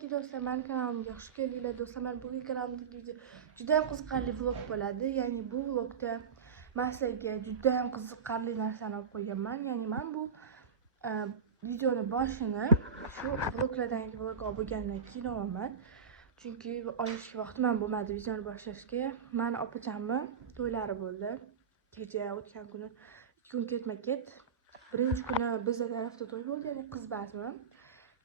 Assalomu do'stlar, men kanalimga xush keldinglar. Do'stlar, men bugungi kanalimdagi video juda ham qiziqarli vlog bo'ladi. Ya'ni bu vlogda men sizlarga juda ham qiziqarli narsani olib qo'yganman. Ya'ni men bu videoni boshini shu vloglardan vlog olib bo'lgandan keyin olaman. Chunki olishga vaqtim ham bo'lmadi videoni boshlashga. Men opachamni to'ylari bo'ldi. Kecha o'tgan kuni 2 kun ketma-ket. Birinchi kuni bizda tarafda to'y bo'ldi, ya'ni qiz bazmi.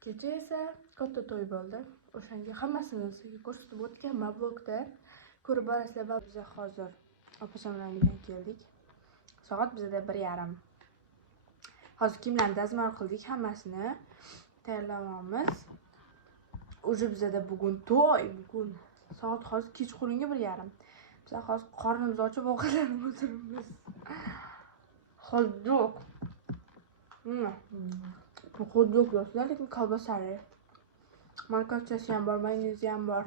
Kecha esa katta to'y bo'ldi. O'shanga hammasini sizga ko'rsatib o'tganman vlogda. Ko'rib borasizlar va biz hozir opacham bilan keldik. Soat bizda 1:30. Hozir kiyimlarni dazmol qildik, hammasini tayyorlayapmiz. O'zi bizda bugun to'y, bugun soat hozir kechqurunga 1:30. Biz hozir qornimiz ochib ovqatlanib o'tiribmiz. Hot-dog. Bu hot-dog do'stlar, lekin kolbasali. Markachasi ham bor, mayonezi ham bor.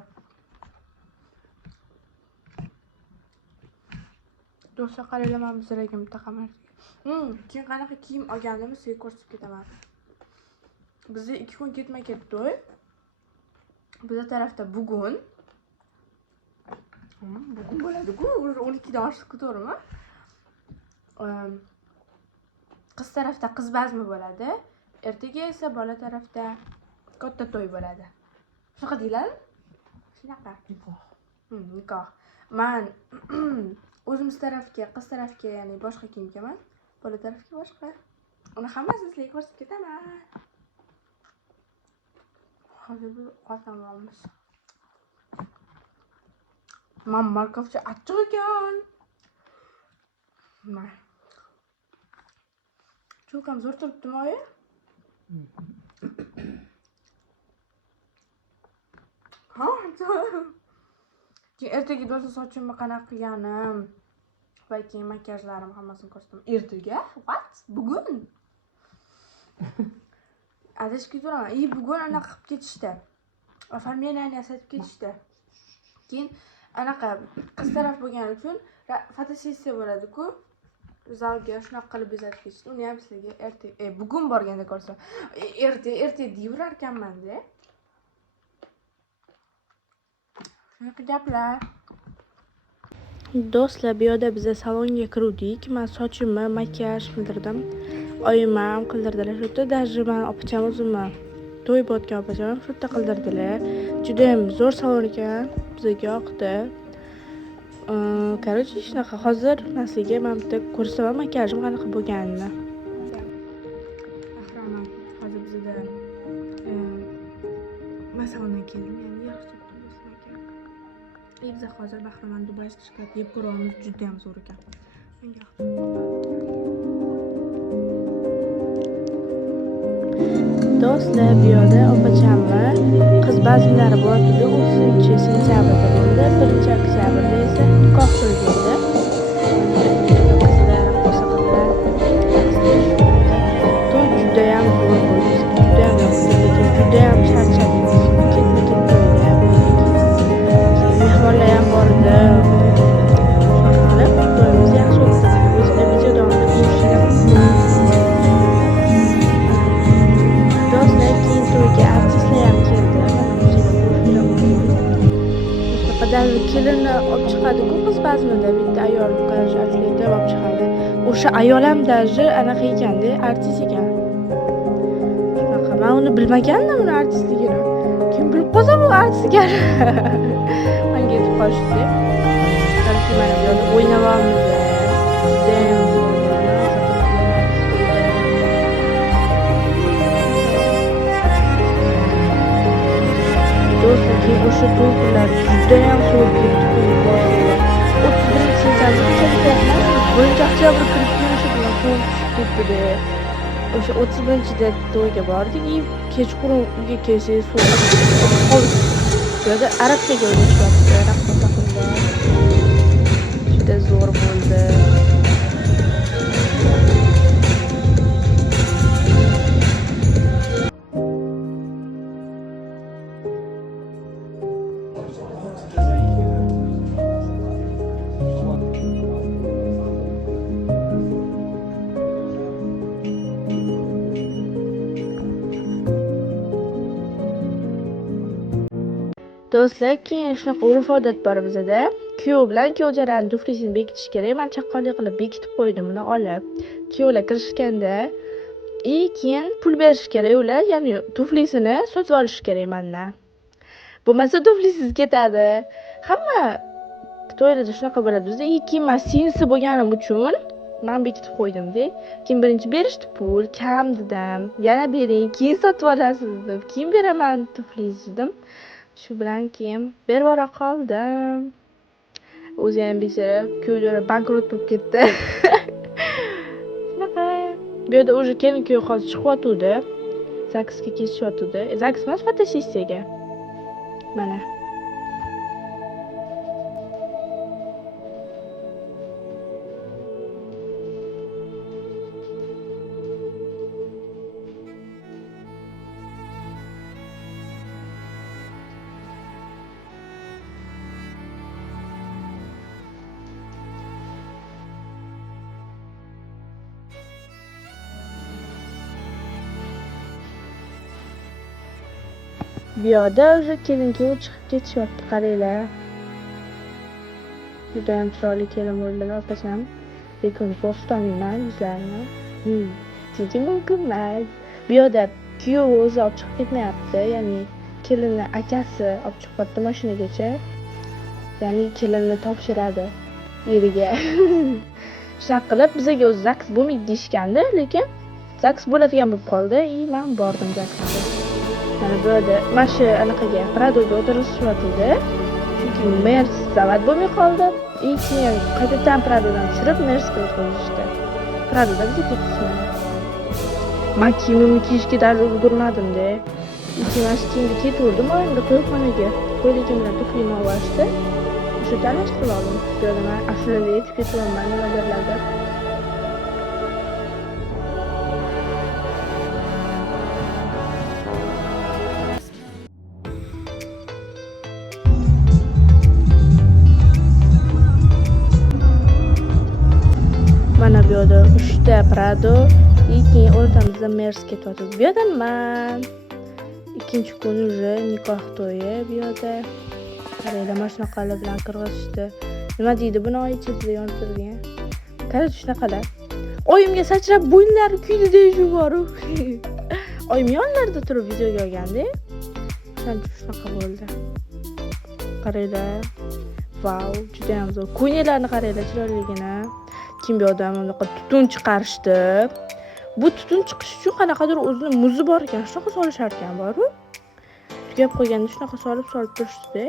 Do'stlar, qaranglar, men bizlarga mutaxammas. Keyin qanaqa kiyim olganimni sizga ko'rsatib ketaman. Bizda 2 kun ketma-ket to'y. Bizda tarafda bugun bo'ladi-ku, 12 dan oshib to'g'rimi? Qiz tarafda qiz bazmi bo'ladi. Ertaga esa bola tarafda katta to'y bo'ladi. Shunaqa deyiladi? Shunaqa. Nikoh. Men o'zimiz tarafga, qiz tarafga, ya'ni boshqa kiyim kiyman, bola tarafga boshqa. Uni hammasini sizlarga ko'rsatib ketaman. Hozir biz qotamiz. Men markavcha achchiq ekan. Mana. Cho'kam zo'r turibdimi, oyi? Ha, keyin ertaga do'stlar sochimni qanaqa qilganim va keyin makiyajlarim hammasini ko'rsataman. Ertaga? What? Bugun? Adashib ketaman. Bugun anaqa qilib ketishdi. Familiyani yasatib ketishdi. Keyin anaqa qiz taraf bo'lgani uchun fotosessiya bo'ladi-ku. Zalga shunaqa qilib bezatib ketishdi. Uni ham sizlarga ertaga, bugun borganda ko'rsam. Ertaga deyurar ekanman-da. Shunaqa gaplar. Do'stlar, bu yerda biz salonga kirdik. Men sochimni makiyaj qildirdim. Oyim ham qildirdilar. Shu yerda даже men opacham o'zimni to'y bo'tgan opacham shu yerda qildirdilar. Juda ham zo'r salon ekan. Bizga yoqdi. Короче, shunaqa hozir men sizga bitta ko'rsataman makiyajim qanaqa bo'lganini. Ahramam hozir bizda masalondan keldim, ya'ni yaxshi turibmiz. Biz hozir Bahraman Dubai shirkati yeb ko'ramiz, juda ham zo'r ekan. Menga do'stlar, bu yerda opachamni qiz bazmlari bo'ldi. 30-sentyabrda bo'ldi, 1-oktyabrda esa nikoh to'y bo'ldi. Qizlar qo'shiqlar. To'y juda ham zo'r bo'ldi. Juda ham yoqimli, juda ham charchadik. Ketma-ket to'ylar bo'ldik. Mehmonlar ham bor edi. To'yimiz yaxshi o'tdi. O'zimda video davomida ko'rishim. To'yga artistlar ham keldi. Даже kelinni olib chiqadi-ku qiz bazmida, bitta ayol qarashlaydi, olib chiqadi. O'sha ayol ham даже anaqa ekanda, artist ekan. Shunaqa, men uni bilmagandim, uni artistligini. Kim bilib qolsa bu artist ekan. Menga yetib qolishdi. Balki men bu yerda o'ynayapmiz. Do'stlar, keyin o'sha to'y kunlari juda ham so'rib ketdi. 31-sentyabrda 1-oktyabr kirib kelishi bilan so'rib tushib ketdi. O'sha 31-da to'yga bordik, kechqurun uyga kelsak so'rib qoldik. Bu yerda arabchaga o'rgatyapti. Juda zo'r bo'ldi. Do'stlar, keyin shunaqa urf-odat bor bizada. Kuyov bilan kuyovjarani tuflisini bekitish kerak. Men chaqqonlik qilib bekitib qo'ydim uni olib. Kuyovlar kirishganda keyin pul berish kerak ular, ya'ni tuflisini sotib olish kerak mendan. Bo'lmasa tuflisiz ketadi. Hamma to'ylarda shunaqa bo'ladi. Bizda kiyim sinsi bo'lganim uchun men bekitib qo'ydim-da. Keyin birinchi berishdi pul, kam dedim. Yana bering, keyin sotib olasiz deb. Keyin beraman tuflingizni dedim. Shu bilan keyin berib yubora qoldim. O'zi ham bechora kuyovjo'ra bankrot bo'lib ketdi. Shunaqa. Bu yerda уже kelin kuyov hozir chiqyotdi. Zaksga ketishyotdi. Zaks emas, fotosessiyaga. Mana. Bu yoqda o'sha kelin-kuyov chiqib ketishyapti, qaranglar. Juda ham chiroyli kelin bo'ldilar, opasam. Lekin ko'rsataolmayman yuzlarini. Chunki mumkin emas. Bu yoqda kuyov o'zi olib chiqib ketmayapti, ya'ni kelinni akasi olib chiqyapti mashinagacha. Ya'ni kelinni topshiradi eriga. Shunaqa qilib bizga o'zi zaks bo'lmaydi deyishgandi, lekin zaks bo'ladigan bo'lib qoldi. Men bordim zaksga. Mana bu yerda mana shu anaqaga Pradoga o'tirishyapti. Chunki Mers zavod bo'lmay qoldi. Keyin qaytadan Pradodan tushirib Mersga o'tkazishdi. Pradoda bizga ketishdi. Men kiyimimni kiyishga darrov ulgurmadim-da. Mana shu kiyimni kiydirdim oyimga to'yxonaga. Ko'yligim bilan tuflimni olishdi. Shu tanishtirib oldim. Bu yerda men ashulaga yetib ketyapman nimalarga. Mana bu yerda 3 ta Prado, keyin o'rtamizda Mers ketyapti. Bu yerda men ikkinchi kun уже nikoh to'yi bu yerda. Qaranglar, mana shunaqalar bilan qirg'izishdi. Nima deydi buni oyichasida yonib turgan? Qarang shunaqalar. Oyimga sachrab bo'ynlari kuydi deyish bor-ku. Oyim yonlarida turib videoga olganda, shunaqa bo'ldi. Qaranglar. Vau, juda ham zo'r. Ko'ylaklarni qaranglar, chiroyligini. Kim bu odam unaqa tutun chiqarishdi. Bu tutun chiqish uchun qanaqadir o'zini muzi bor ekan, shunaqa solishar ekan bor-ku. Tugab qo'yganda shunaqa solib turishdi-da.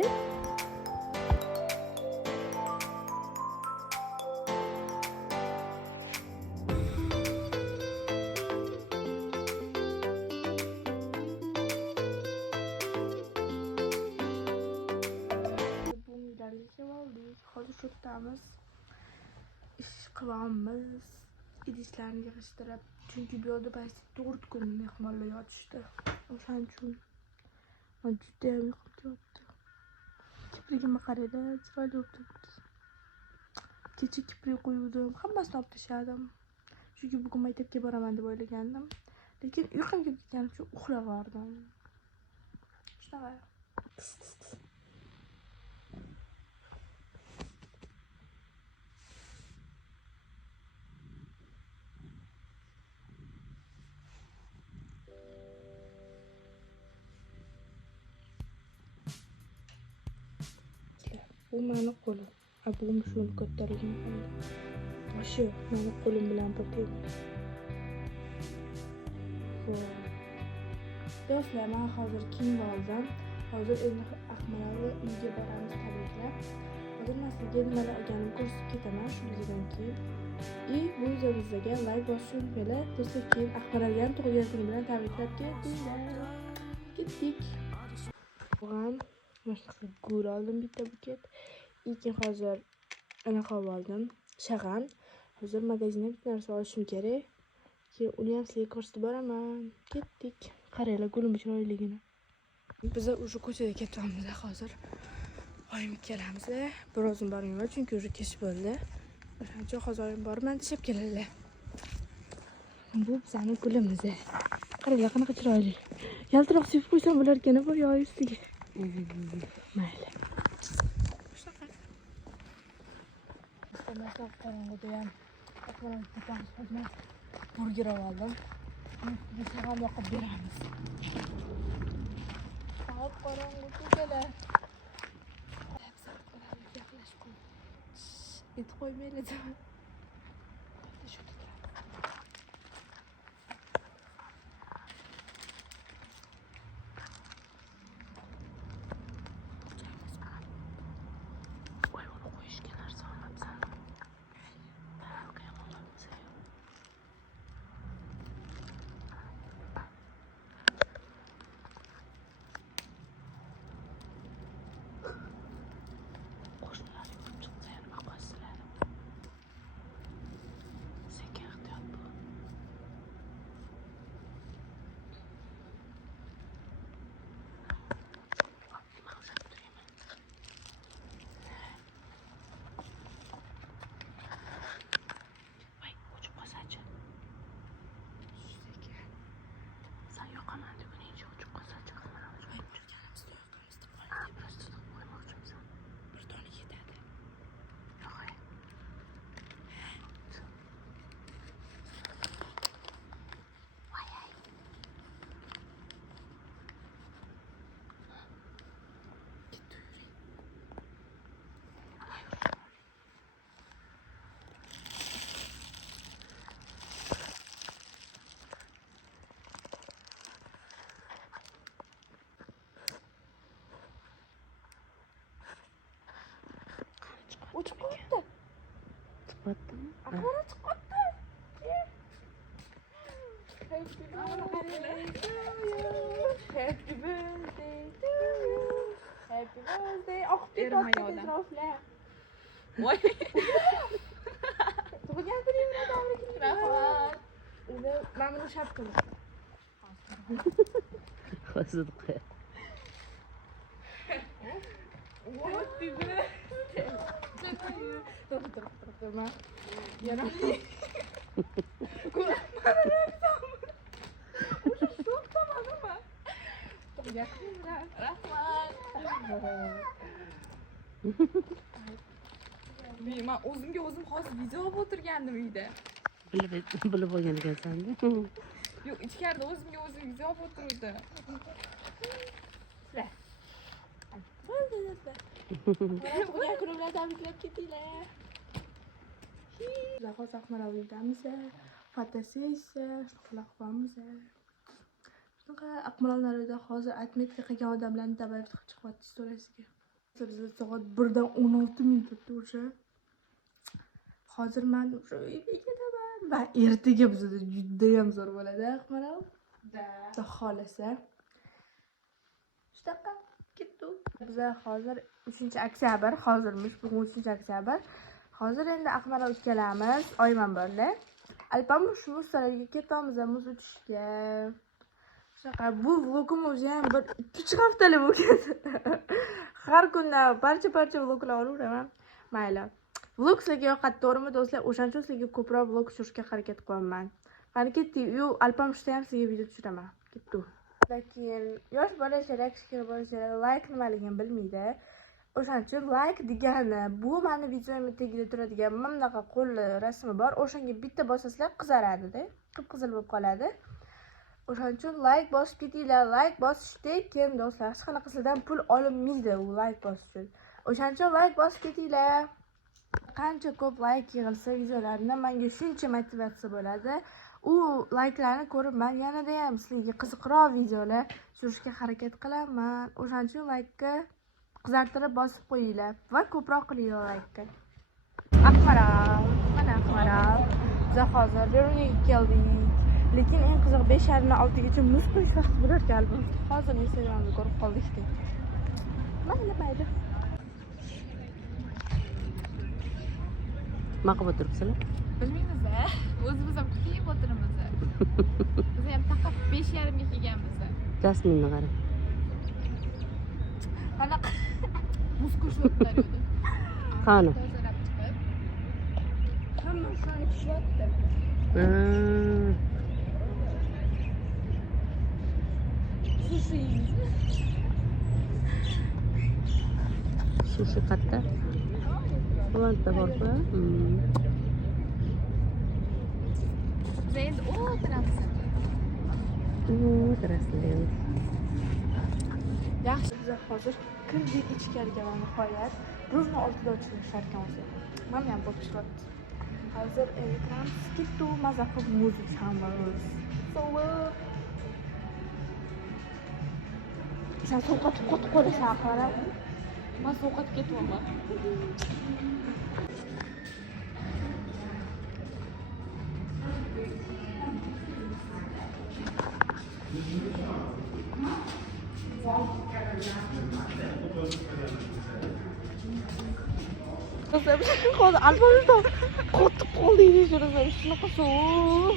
Bu midalga oldik. Hozir shotamiz. Ish qilamiz. Idishlarni yig'ishtirib, chunki bu yerda paytda 4 kun mehmonlar yotishdi. O'shaning uchun juda ham yoqib yotdi. Kiprigimga qaranglar, chiroyli bo'lib turibdi. Kecha kiprik qo'ydim, hammasini olib tashladim. Chunki bugun maktabga boraman deb o'ylagandim. Lekin uyqum kelib ketgani uchun uxlab oldim. Shunaqa. Bu meni qo'lim. Abum shuni ko'targan qoldi. Shu meni qo'lim bilan birga. Do'stlar, men hozir kiyim oldim. Hozir endi Ahmadga uyga boramiz tabiiylab. Hozir men sizga nimalar olganimni ko'rsatib ketaman shu videodan keyin. Bu videomizga like bosishni unutmanglar. Do'stlar, keyin Ahmadga ham tug'ilgan kuni bilan tabriklab ketdik. Bugun mana gul oldim, bitta buket. Keyin hozir anaqa oldim, shag'al. Hozir magazindan bitta narsa olishim kerak. Keyin uni ham sizga ko'rsatib boraman. Ketdik. Qaranglar, gulim chiroyligini. Biz уже ko'chada ketyapmiz hozir. Oyim kelamiz. Birozdan boringlar, chunki уже kech bo'ldi. O'shaning uchun hozir oyim borib meni tishab keladilar. Bu bizning gulimiz. Qaranglar, qanaqa chiroyli. Yaltiroq sepib qo'ysam bo'lar ekan bu yoy ustiga. Mayli. Shunaqa. Mesela qorong'uda ham aqlim tepamiz burger oldim. Biz ham yoqib beramiz. Soat qorong'u ko'chalar. Et qo'ymayli deb. Shu chiqibdi. Chiqibdimi? Aqlari chiqibdi. Happy birthday to you. Happy birthday. Oqib ketdi. Voy. Tug'ilgan kuningni tabriklayman. Rahmat. Mana buni shart qildim. Hozir qo'y. Happy birthday. Turma. Yana. Rahmat. Men o'zimga o'zim hozir video olib o'tirgandim uyda. Bilib olgan ekansan-da. Yo'q, ichkarida o'zimga o'zim video olib o'tirdim. Bugun kunimlar tabriklab ketinglar. Biz hozir Aqmalovdamiz. Fotosessiya, shunaqa qilamiz. Shunaqa Aqmalovlarda hozir atmetka qilgan odamlarni tabrik qilib chiqyapti storiesiga. Biz soat 1dan 16 minut o'tdi o'sha. Hozir men o'sha uyga ketaman va ertaga bizda juda ham zo'r bo'ladi, Aqmalov. Da. Xolasa. Shunaqa ketdik. Biz hozir 3-oktyabr, hozirmish, bugun 3-oktyabr. Hozir endi Aqmalov kelamiz, oyman bo'ldi. Alpam shu mustaraga ketamiz, muz o'tishga. Shunaqa bu vlogim o'zi ham bir 2-3 haftalik bo'lgan. Har kunda parcha vloglar olaveraman. Mayli. Vlog sizlarga yoqadi, to'g'rimi do'stlar? O'shancha sizlarga ko'proq vlog tushirishga harakat qilaman. Qani ketdik, Alpam shunda ham sizga video tushiraman. Ketdik. Lekin yosh bola kerak, kichkina bola kerak, like nimaligini bilmaydi. O'shaning uchun like degani bu meni videomga tagida turadigan bunaqa qo'l rasmi bor. O'shanga bitta bosasizlar qizaradi-da, qip-qizil bo'lib qoladi. O'shaning uchun like bosib ketinglar. Like bosishda keyin do'stlar hech qanaqa sizdan pul olinmaydi u like bosish uchun. O'shaning uchun like bosib ketinglar. Qancha ko'p like yig'ilsa videolarni menga shuncha motivatsiya bo'ladi. U like'larni ko'rib men yanada ham sizlarga qiziqroq videolar tushirishga harakat qilaman. O'shaning uchun like'ga qizartirib bosib qo'yinglar va ko'proq qilinglar like'ga. Aqmarov, mana Aqmarov. Biz hozir Beruniga keldik. Lekin eng qiziq 5:30 gacha muz qo'yish vaqti bo'lar-ku albatta. Hozir Instagramda ko'rib qoldik. Mayli. Nima qilib o'tiribsizlar? Bilmaymiz-a. O'zimiz ham kutib o'tiramiz. Biz ham taqib 5:30 ga kelganmiz. Jasminni qara. Qanaqa muz qo'shib edi. Qani? Tozalab chiqib. Hamma shuni tushyapti. Shu qatta. Quvonchda bor-ku. Biz endi o'tiramiz. Krasnoy. Yaxshi, biz hozir kirdik ichkariga va nihoyat bizni oldida o'chirishar ekan o'zi. Mana ham bo'lib chiqyapti. Hozir kiramiz, ketdi maza qilib muzika chalamiz. Sen sovqotib qotib qolasan qarab. Men sovqotib ketyapman. Hozir albatta qotib qoldingiz shunaqasi. Shunaqa suv.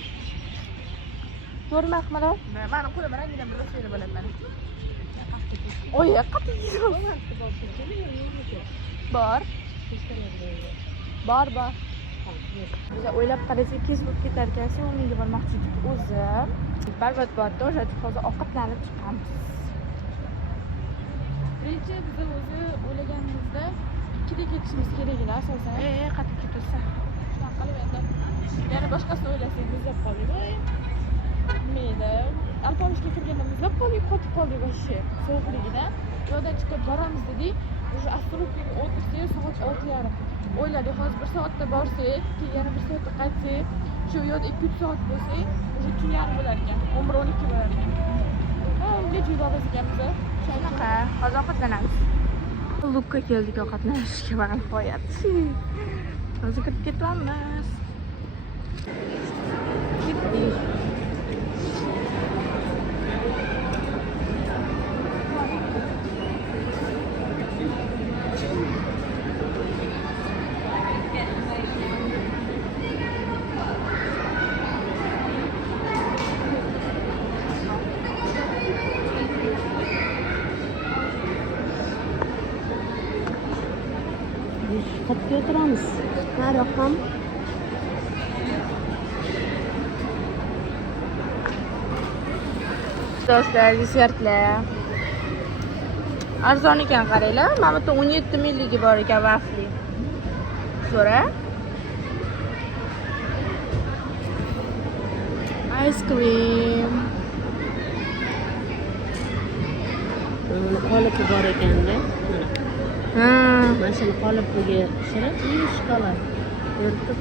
Ko'rmoqmana? Meni qo'lim rangidan bir o'xshaydi bo'laman. Oy, qattiq. Bor. Bor. Biz o'ylab qarasak, kes bo'lib ketar ekan, sevimliga bormoqchi edik o'zi. Barbat borda o'sha hozir ovqatlanib chiqamiz. Birinchi biz o'zi o'ylaganimizda 2da ketishimiz keraklar asosan. Qattiq ketursa. Shunaqa qilib endi yana boshqasini o'ylasak muzlab qoldik. Nima Alpamishga kirganda muzlab qoldik, qotib qoldik вообще sovuqligidan. Yo'ldan chiqib boramiz dedik. O'sha astronomik o'tirsak soat 6:30. O'yladik, hozir 1 soatda borsak, keyin yana 1 soatda qaytsak, shu yo'lda 2-3 soat bo'lsak, o'sha tun yarim bo'lar ekan, 11-12 bo'lar ekan. Unga juda ekanmiz. Shunaqa, hozir ovqatlanamiz. Lukka keldik ovqatlanishga va nihoyat. Hozir kirib ketamiz. Ketdik. Qatga o'tiramiz. Nariroq ham. Do'stlar, desertlar. Arzon ekan qaranglar. Mana bu 17 milligi bor ekan vafli. So'ra. Ice cream. Qolipi bor ekanda. Mana shuni qolipiga pishirib, shokolad eritib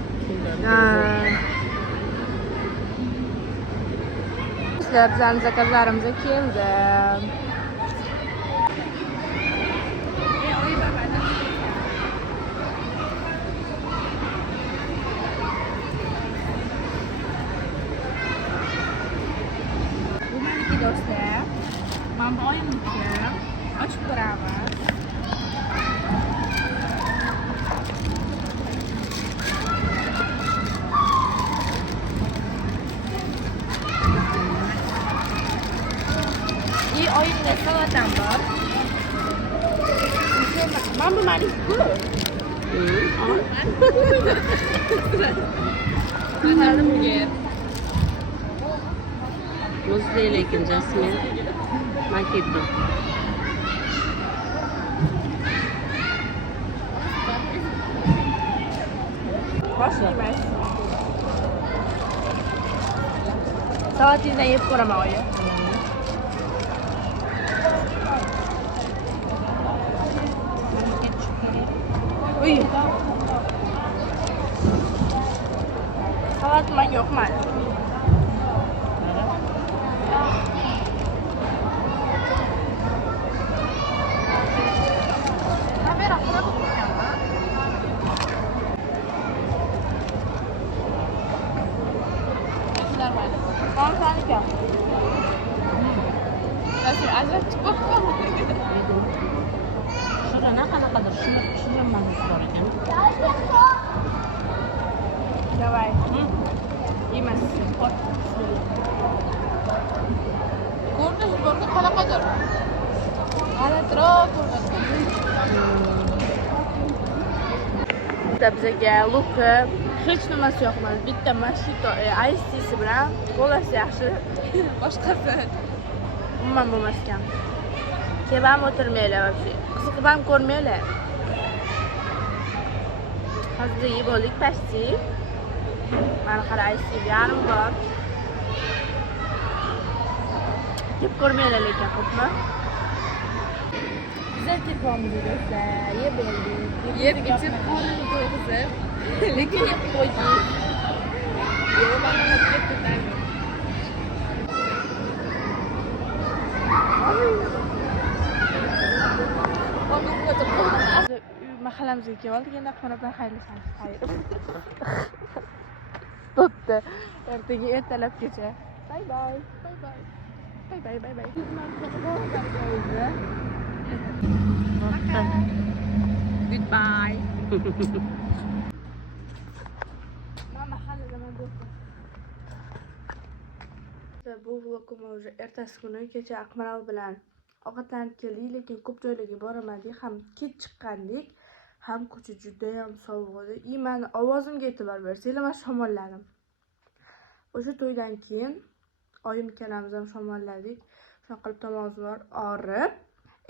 Bizlarning zakazlarimiz keldi. Bu meniki do'stlar. Mana bu oyimniki. Ochib ko'ramiz. Oyunda salatam bor. Mana bu meniki. Qanaqa buger? Muzli lekin jasmin. Makito. Boshlaymiz. Soatingizdan yeb ko'raman oyi. Uy. Salat menga yoqmadi. Kamera qurib qo'yganmi? Ishlarmaydi. Qanaqaniki? Nasib ajrab chiqib Shurana qanaqadir shundan mazasi bor ekan. Давай. Yemas. ko'rinish borga qanaqadir g'alatiroq ko'rinadi. Bizga Luka hech nimasi yoqmadi. Bitta mashito ice tea'si bilan kolasi yaxshi. Boshqasi Umuman bo'lmas ekan. Kebam o'tirmaylar вообще. Qiziqib ham ko'rmaylar. hozir yeb oldik почти. Mana qaraysiz, yarim bor. Yeb ko'rmanglar lekin, xo'pmi? Güzel tekrarımızı göster. Ye böyle. Yeb ichib qo'lini to'yg'izib, lekin yeb qo'ydik. Yo, bana hep getirdiler. Mahallamizga kelib oldik, endi Akmal bilan xayrlashamiz. Xayr. Bo'pti. Ertaga ertalabgacha. Bye bye. Bye bye. Bye bye bye bye. Goodbye. Mama halidaman bo'pti. Bu vlogim уже ertasi kuni kecha Akmal bilan ovqatlanib keldik, lekin ko'p joylarga boramadik, ham kech chiqqandik, ham ko'cha juda ham sovuq edi. Mani ovozimga e'tibor bersanglar, men shamolladim. O'sha to'ydan keyin oyim ikkalamiz ham shamolladik. Shunaqa qilib tomog'imiz og'rib.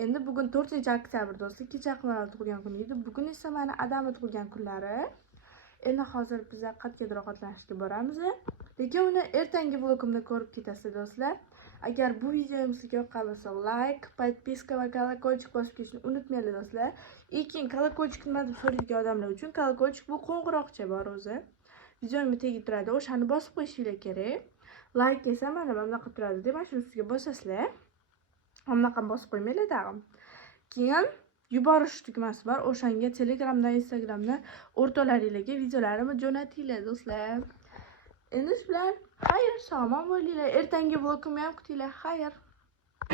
Endi bugun 4-oktyabr do'stlar, kecha Akmal tug'ilgan kuni edi. Bugun esa mana Adamning tug'ilgan kunlari. Endi hozir biz qat'iy ovqatlanishga boramiz. Lekin uni ertangi vlogimda ko'rib ketasiz do'stlar. Agar bu videomizga yoqqan bo'lsa, like, podpiska va колокольчик bosib ketishni unutmanglar do'stlar. Lekin колокольчик nima deb so'raydigan odamlar uchun колокольчик bu qo'ng'iroqcha bor o'zi. Videomga tegib turadi, o'shani bosib qo'yishinglar kerak. Like esa mana bunaqa turadi deb mana shu ustiga bosasizlar. Bunaqa bosib qo'ymanglar tag'in. Keyin yuborish tugmasi bor. O'shanga Telegramdan, Instagramdan o'rtolaringizga videolarimni jo'natinglar do'stlar. Endi shu bilan xayr, sog'lom bo'linglar. Ertangi vlogimni ham kutinglar. Xayr.